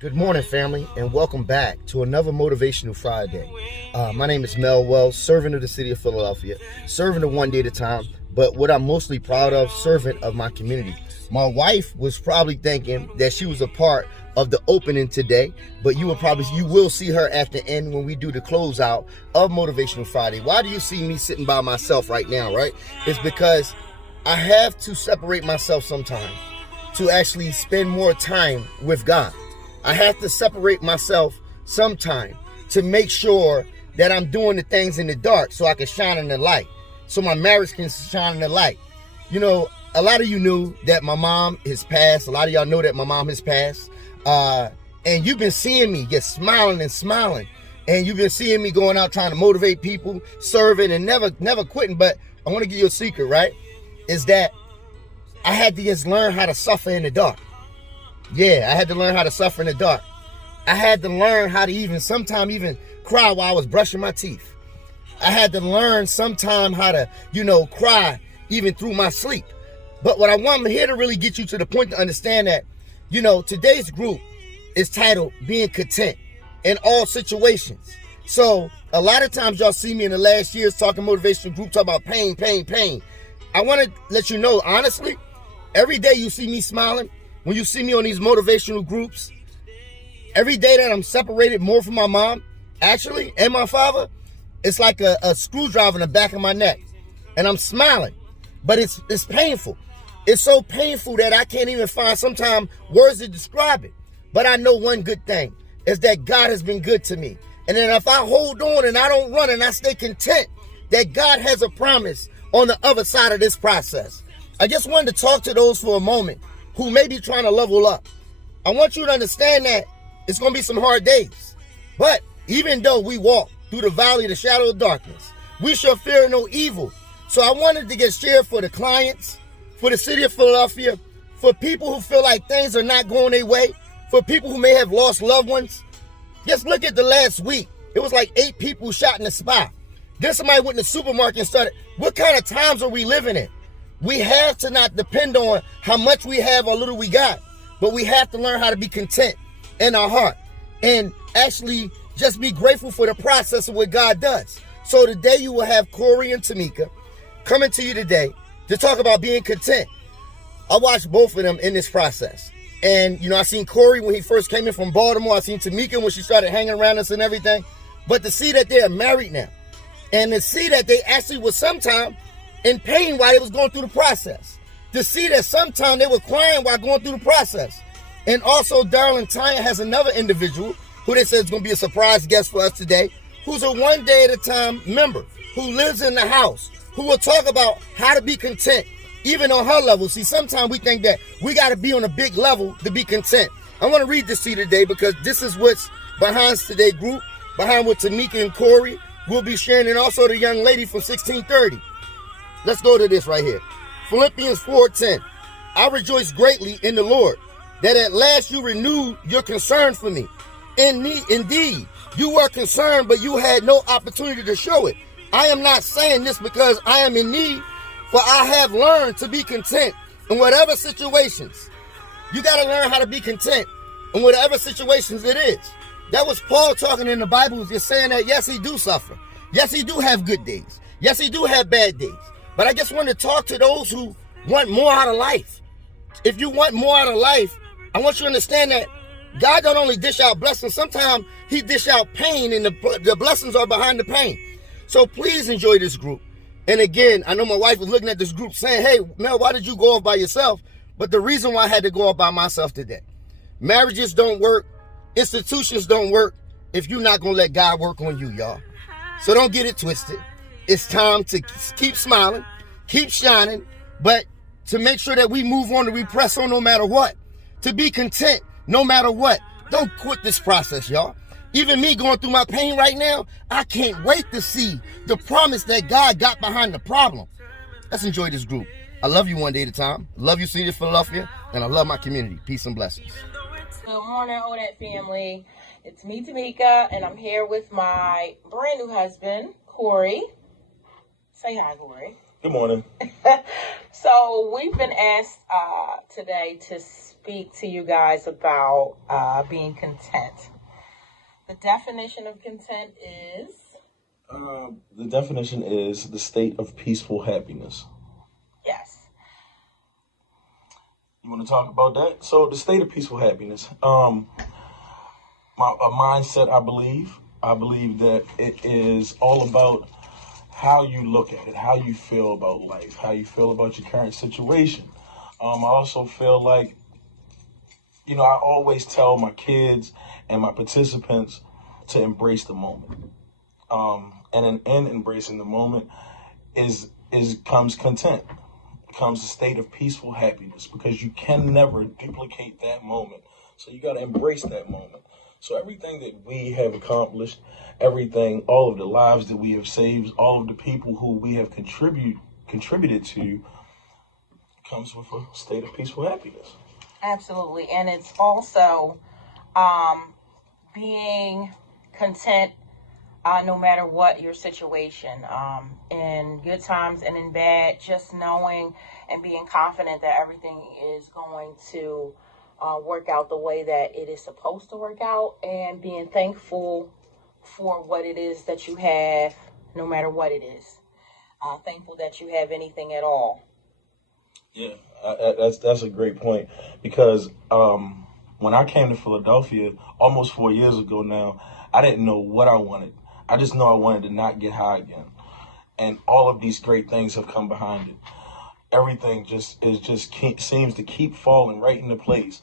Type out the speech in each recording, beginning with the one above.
Good morning, family, and welcome back to another Motivational Friday. My name is Mel Wells, servant of the city of Philadelphia, servant of one day at a time, but what I'm mostly proud of, servant of my community. My wife was probably thinking that she was a part of the opening today, but you will see her at the end when we do the closeout of Motivational Friday. Why do you see me sitting by myself right now, right? It's because I have to separate myself sometimes to actually spend more time with God. I have to separate myself sometime to make sure that I'm doing the things in the dark so I can shine in the light, so my marriage can shine in the light. You know, a lot of you knew that my mom has passed. A lot of y'all know that my mom has passed. And you've been seeing me get smiling and smiling. And you've been seeing me going out trying to motivate people, serving, and never quitting. But I want to give you a secret, right? Is that I had to just learn how to suffer in the dark. Yeah, I had to learn how to suffer in the dark. I had to learn how to sometimes even cry while I was brushing my teeth. I had to learn sometime how to, cry even through my sleep. But what I'm here to really get you to the point to understand that, today's group is titled Being Content in All Situations. So a lot of times y'all see me in the last years talking motivational group, talk about pain, pain, pain. I want to let you know, honestly, every day you see me smiling, when you see me on these motivational groups, every day that I'm separated more from my mom, actually, and my father, it's like a screwdriver in the back of my neck. And I'm smiling, but it's painful. It's so painful that I can't even find sometimes words to describe it. But I know one good thing is that God has been good to me. And then if I hold on and I don't run and I stay content, that God has a promise on the other side of this process. I just wanted to talk to those for a moment who may be trying to level up. I want you to understand that it's going to be some hard days. But even though we walk through the valley of the shadow of darkness, we shall fear no evil. So I wanted to get shared for the clients, for the city of Philadelphia, for people who feel like things are not going their way, for people who may have lost loved ones. Just look at the last week. It was like 8 people shot in the spot. Then somebody went in the supermarket and started. What kind of times are we living in? We have to not depend on how much we have or little we got, but we have to learn how to be content in our heart and actually just be grateful for the process of what God does. So today you will have Corey and Tamika coming to you today to talk about being content. I watched both of them in this process. And, I seen Corey when he first came in from Baltimore. I seen Tamika when she started hanging around us and everything. But to see that they're married now and to see that they actually was sometime in pain while they was going through the process. To see that sometimes they were crying while going through the process. And also, Darlene Tanya has another individual who they said is going to be a surprise guest for us today, who's a one day at a time member, who lives in the house, who will talk about how to be content, even on her level. See, sometimes we think that we got to be on a big level to be content. I want to read this to you today because this is what's behind today's group, behind what Tamika and Corey will be sharing, and also the young lady from 1630. Let's go to this right here. Philippians 4:10. I rejoice greatly in the Lord that at last you renewed your concern for me. Indeed, you were concerned, but you had no opportunity to show it. I am not saying this because I am in need, for I have learned to be content in whatever situations. You got to learn how to be content in whatever situations it is. That was Paul talking in the Bible, just saying that, yes, he do suffer. Yes, he do have good days. Yes, he do have bad days. But I just want to talk to those who want more out of life. If you want more out of life, I want you to understand that God don't only dish out blessings. Sometimes he dish out pain, and the blessings are behind the pain. So please enjoy this group. And again, I know my wife was looking at this group saying, hey, Mel, why did you go off by yourself? But the reason why I had to go off by myself today, marriages don't work. Institutions don't work if you're not going to let God work on you, y'all. So don't get it twisted. It's time to keep smiling, keep shining, but to make sure that we move on and we press on no matter what. To be content no matter what. Don't quit this process, y'all. Even me going through my pain right now, I can't wait to see the promise that God got behind the problem. Let's enjoy this group. I love you one day at a time. Love you, City of Philadelphia, and I love my community. Peace and blessings. Good morning, ODAT family. It's me, Tamika, and I'm here with my brand new husband, Corey. Say hi, Corey. Good morning. So we've been asked today to speak to you guys about being content. The definition of content is? The definition is the state of peaceful happiness. Yes. You want to talk about that? So the state of peaceful happiness. A mindset, I believe. I believe that it is all about how you look at it, how you feel about life, how you feel about your current situation. I also feel like, I always tell my kids and my participants to embrace the moment. And in embracing the moment comes content, comes a state of peaceful happiness, because you can never duplicate that moment. So you got to embrace that moment. So everything that we have accomplished, all of the lives that we have saved, all of the people who we have contributed to, comes with a state of peaceful happiness. Absolutely. And it's also being content no matter what your situation, in good times and in bad, just knowing and being confident that everything is going to work out the way that it is supposed to work out, and being thankful for what it is that you have, no matter what it is. Thankful that you have anything at all. Yeah, that's a great point, because when I came to Philadelphia almost 4 years ago now, I didn't know what I wanted. I just know I wanted to not get high again. And all of these great things have come behind it. Everything seems to keep falling right into place.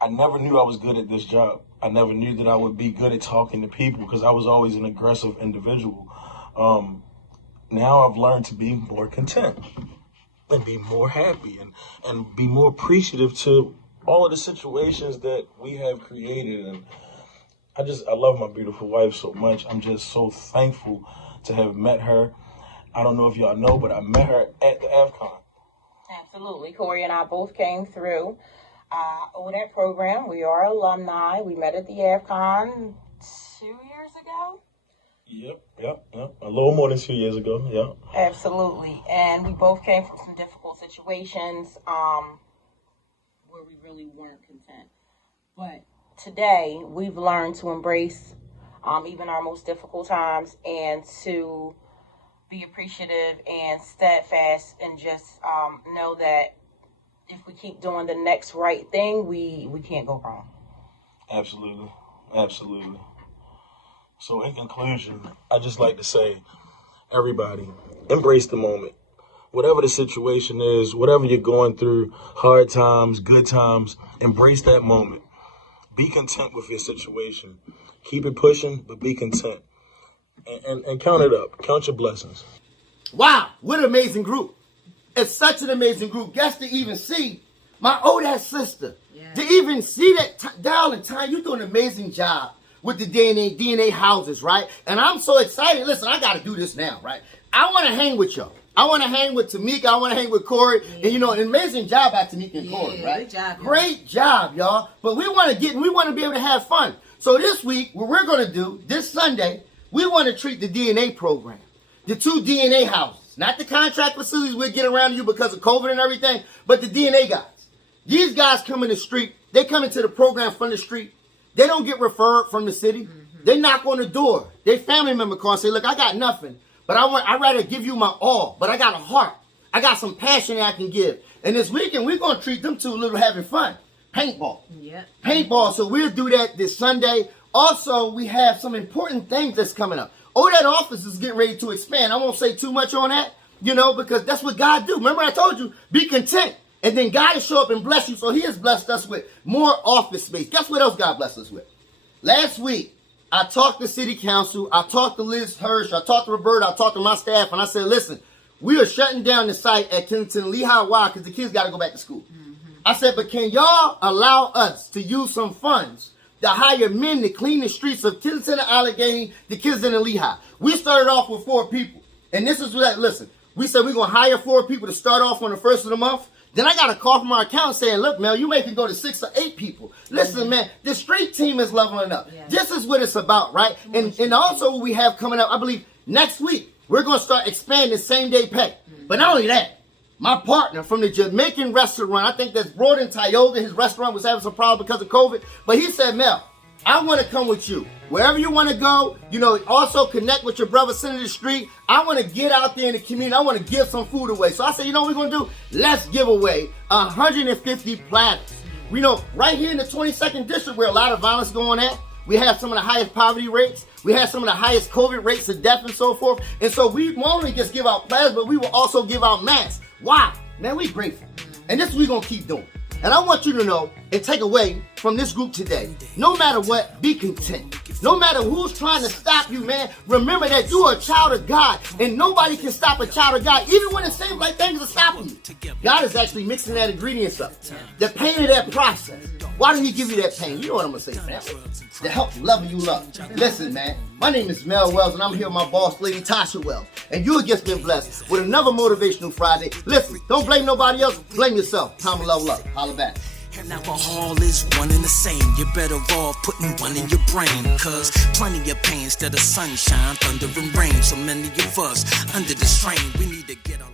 I never knew I was good at this job. I never knew that I would be good at talking to people, because I was always an aggressive individual. Now I've learned to be more content and be more happy and be more appreciative to all of the situations that we have created. And I love my beautiful wife so much. I'm just so thankful to have met her. I don't know if y'all know, but I met her at the AFCON. Absolutely. Corey and I both came through ODAT program. We are alumni. We met at the AFCON 2 years ago. Yep. A little more than 2 years ago, yeah. Absolutely. And we both came from some difficult situations where we really weren't content. But today, we've learned to embrace even our most difficult times, and to be appreciative and steadfast, and just know that if we keep doing the next right thing, we can't go wrong. Absolutely. So in conclusion, I just like to say, everybody, embrace the moment. Whatever the situation is, whatever you're going through, hard times, good times, embrace that moment. Be content with your situation. Keep it pushing, but be content. And count it up. Count your blessings. Wow, what an amazing group. It's such an amazing group. Guess to even see my ODAT sister. Yeah. To even see that, darling, you're doing an amazing job with the DNA houses, right? And I'm so excited. Listen, I got to do this now, right? I want to hang with y'all. I want to hang with Tamika. I want to hang with Corey. Yeah. And, an amazing job by Tamika and Corey, right? Good job, y'all. Great job, y'all. But we want to be able to have fun. So this week, what we're going to do, this Sunday, we want to treat the DNA program. The 2 DNA houses. Not the contract facilities we'll get around you because of COVID and everything, but the DNA guys. These guys come in the street. They come into the program from the street. They don't get referred from the city. Mm-hmm. They knock on the door. Their family member call and say, look, I got nothing, but I'd rather give you my all, but I got a heart. I got some passion that I can give. And this weekend, we're going to treat them to a little having fun. Paintball. Yeah. Paintball. So we'll do that this Sunday. Also, we have some important things that's coming up. That office is getting ready to expand. I won't say too much on that, because that's what God do. Remember I told you, be content. And then God will show up and bless you. So he has blessed us with more office space. Guess what else God blessed us with? Last week, I talked to City Council. I talked to Liz Hirsch. I talked to Roberta. I talked to my staff. And I said, listen, we are shutting down the site at Kensington Lehigh. Why? Because the kids got to go back to school. Mm-hmm. I said, but can y'all allow us to use some funds to hire men to clean the streets of Kensington and Allegheny, the kids in the Lehigh? We started off with 4 people. And this is what, listen, we said we're going to hire 4 people to start off on the first of the month. Then I got a call from our account saying, look, Mel, you may can go to 6 or 8 people. Listen, man, the street team is leveling up. Yeah. This is what it's about, right? And also what we have coming up, I believe, next week, We're going to start expanding same-day pay. But not only that, my partner from the Jamaican restaurant, I think that's brought in Tioga, his restaurant was having some problems because of COVID, but he said, Mel, I want to come with you. Wherever you want to go, also connect with your brother Senator Street. I want to get out there in the community. I want to give some food away. So I said, you know what we're going to do? Let's give away 150 platters. Right here in the 22nd district where a lot of violence is going on, we have some of the highest poverty rates. We have some of the highest COVID rates of death and so forth. And so we won't only just give out platters, but we will also give out masks. Why? Man, we grateful. And this we're going to keep doing. And I want you to know and take away from this group today, no matter what, be content. No matter who's trying to stop you, man, remember that you are a child of God, and nobody can stop a child of God, even when it seems like things are stopping you. God is actually mixing that ingredients up. The pain of that process. Why did he give you that pain? You know what I'm going to say, man. To help love you love. Listen, man, my name is Mel Wells, and I'm here with my boss lady, Tasha Wells. And you have just been blessed with another Motivational Friday. Listen, don't blame nobody else. Blame yourself. Time to level up. Holla back. Alcohol is one and the same. You're better off putting one in your brain. Cause plenty of pain instead of sunshine, thunder and rain. So many of us under the strain. We need to get our